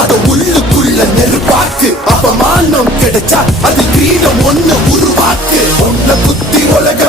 அத உள்ளுக்குள்ள நெருப்பாக்கு அப்பமானம் கிடைச்சா அது கிரீடம் ஒண்ணு உருவாக்கு உன்னை புத்தி உலக